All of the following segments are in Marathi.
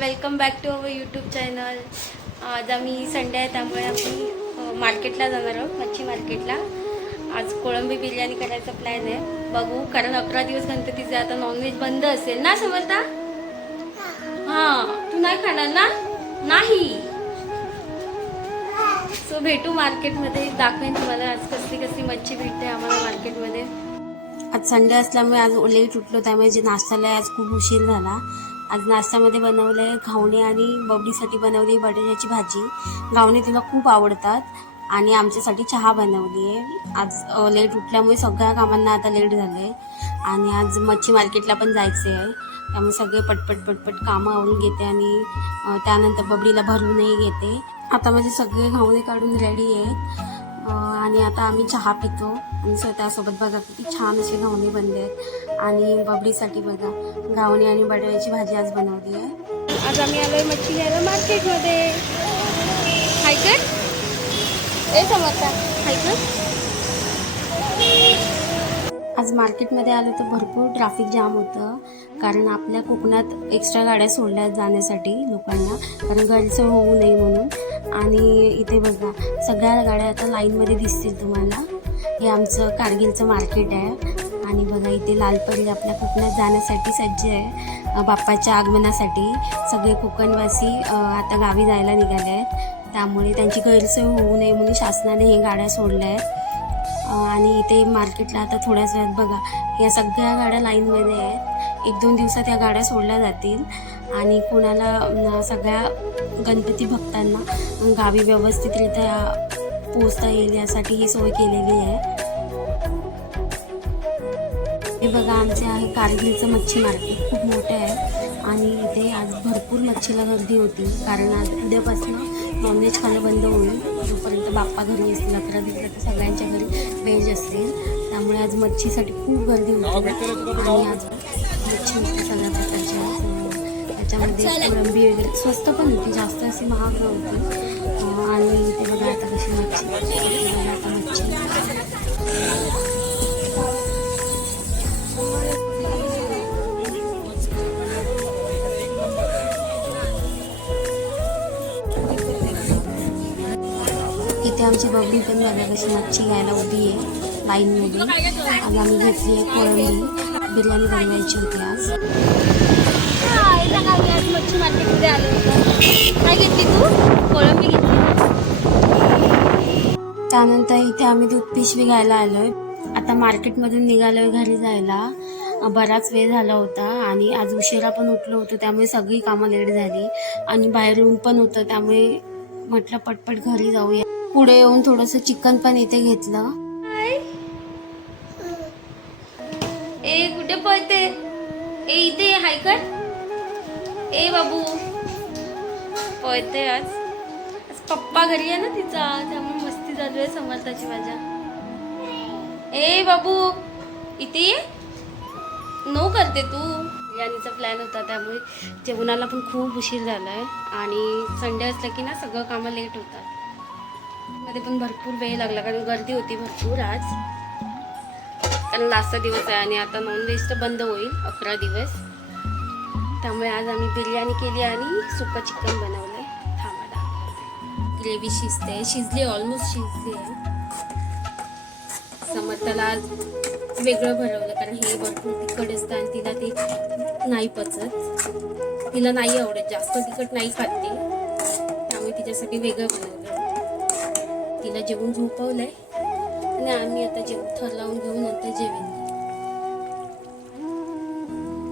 Welcome back to our YouTube channel. आज आम्ही संडे आहे त्यामुळे आपण मार्केटला जाणार आहोत मच्छी मार्केटला. आज कोळंबी बिर्याणी करायचा प्लॅन आहे. बघू कारण अकरा दिवस गणपतीचे आता नॉनव्हेज बंद असेल ना समजता हां तू नाही खाणार ना? नाही. सो भेटू मार्केटमध्ये. दाखवेन तुम्हाला आज कसली कसली मच्छी भेटते आम्हाला मार्केटमध्ये. आज संडे असल्यामुळे आज लेट उठलो त्यामुळे जे नाश्त्याला आहे आज खूप उशीर झाला. आज नाश्त्यामध्ये बनवलं आहे घावणे आणि बबडीसाठी बनवली आहे बटाट्याची भाजी. घावणे तिला खूप आवडतात आणि आमच्यासाठी चहा बनवली आहे. आज लेट उठल्यामुळे सगळ्या कामांना आता लेट झालं आहे. आणि आज मच्छी मार्केटला पण जायचं आहे त्यामुळे सगळे पटपट पटपट कामं आवरून घेते आणि त्यानंतर बबडीला भरूनही घेते. आता माझे सगळे घावणे काढून रेडी आहेत. आणि आता आम्ही चहा पितो. आणि स्वतःसोबत बघा किती छान असे घावणे बनले आहेत. आणि बबडीसाठी बघा घावणे आणि बटाट्याची भाजी आज बनवली आहे. आज आम्ही आलोय मच्छी घ्यायला मार्केटमध्ये. हाय कर ए समजता हाय कर आज मार्केटमध्ये आलो तर भरपूर ट्रॅफिक जाम होतं. कारण आपल्या कोकणात एक्स्ट्रा गाड्या सोडल्या जाण्यासाठी लोकांना. कारण गैरसोय होऊ नये म्हणून. आणि इथे बघा सगळ्या गाड्या आता लाईनमध्ये दिसतील तुम्हाला. हे आमचं कारगिलचं मार्केट आहे. आणि बघा इथे लालपरी आपल्या कोकणात जाण्यासाठी सज्ज आहे. बाप्पाच्या आगमनासाठी सगळे कोकणवासी आता गावी जायला निघाले आहेत. त्यामुळे त्यांची गैरसोय होऊ नये म्हणून शासनाने हे गाड्या सोडल्या आहेत. आणि इथे मार्केटला आता थोड्याच वेळात बघा या सगळ्या गाड्या लाईनमध्ये आहेत. एक दोन दिवसात या गाड्या सोडल्या जातील. आणि कोणाला सगळ्या गणपती भक्तांना गावी व्यवस्थितरित्या पोचता येईल यासाठी ही सोय केलेली आहे. हे बघा आमचे आहे कारगिलचं मच्छी मार्केट खूप मोठं आहे आणि इथे आज भरपूर मच्छीला गर्दी होती कारण आज उद्यापासून नॉनव्हेज खाणं बंद होईल. जोपर्यंत बाप्पा घरी असतील अकरा दिवसात तर सगळ्यांच्या घरी व्हेज असतील. त्यामुळे आज मच्छीसाठी खूप गर्दी होती. आणि आज अं, कोळंबी वगैरे स्वस्त पण होती जास्त अशी महाग नव्हती आणि ते बघा आता कशी मच्छी इथे बघा आता मच्छी इथे आमची बबडी पण बघा कशी मच्छी घ्यायला उभी आहे लाईनमध्ये आणि आम्ही घेतली आहे कोळंबी. बिर्याणी बनवायची होती आज. मच्छी मार्केटमध्ये आलो होतो? काय घेतली तू? कोळंबी घेतली त्यानंतर इथे आम्ही दूध पिशवी घ्यायला आलोय. आता मार्केटमधून निघालोय घरी जायला. बराच वेळ झाला होता आणि आज उशिरा पण उठलो होतो त्यामुळे सगळी कामं लेट झाली. आणि बाहेर ऊन पण होतं त्यामुळे म्हटलं पटपट घरी जाऊया. पुढे येऊन थोडंसं चिकन पण इथे घेतलं. ए कुठे पळते? ए इथे हाय कर. ए बाबू. पळते आज. आज पप्पा घरी आहे ना तिचा त्यामुळे मस्ती चालू आहे समर्थाची माझ्या. ए बाबू. इथे ये. नो करते तू. यानीचा प्लॅन होता त्यामुळे जेवणाला पण खूप उशीर झाला आहे आणि संडे असलं की ना सगळं कामं लेट होतात. मध्ये पण भरपूर वेळ लागला कारण गर्दी होती भरपूर आज. कारण लास्टचा दिवस आहे आणि आता नॉनव्हेज तर बंद होईल अकरा दिवस. त्यामुळे आज आम्ही बिर्याणी केली आणि सुकं चिकन बनवलंय. थांबा दाखवते ग्रेव्ही शिजते. शिजली ऑलमोस्ट शिजली आहे. समज त्याला आज वेगळं भरवलं कारण हे भरपूर तिखट असतं आणि तिला ते नाही पचत. तिला नाही आवडत. जास्त तिखट नाही खाते. त्यामुळे तिच्यासाठी वेगळं बनवलं. तिला जेवून झोपवलंय. आणि आम्ही आता जेवण थर लावून घेऊन नंतर जेवेन.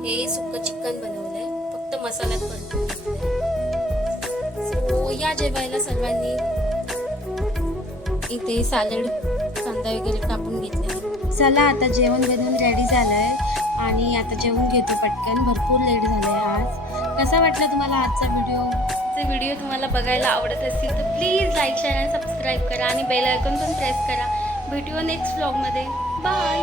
हे सुक्क चिकन बनवलं मसाल्यात परतून सो या जेवायला सर्वांनी. इथे सॅलड कांदा वगैरे कापून घेतले. चला आता जेवण बनवून रेडी झालंय. आणि आता जेवून घेतो पटकन. भरपूर लेट झालंय आज. कसा वाटला तुम्हाला आजचा व्हिडिओ ते व्हिडिओ तुम्हाला बघायला आवडत असतील तर प्लीज लाईक शेअर आणि सबस्क्राईब करा. आणि बेल आयकॉन पण प्रेस करा. भेटूया नेक्स्ट व्लॉगमध्ये बाय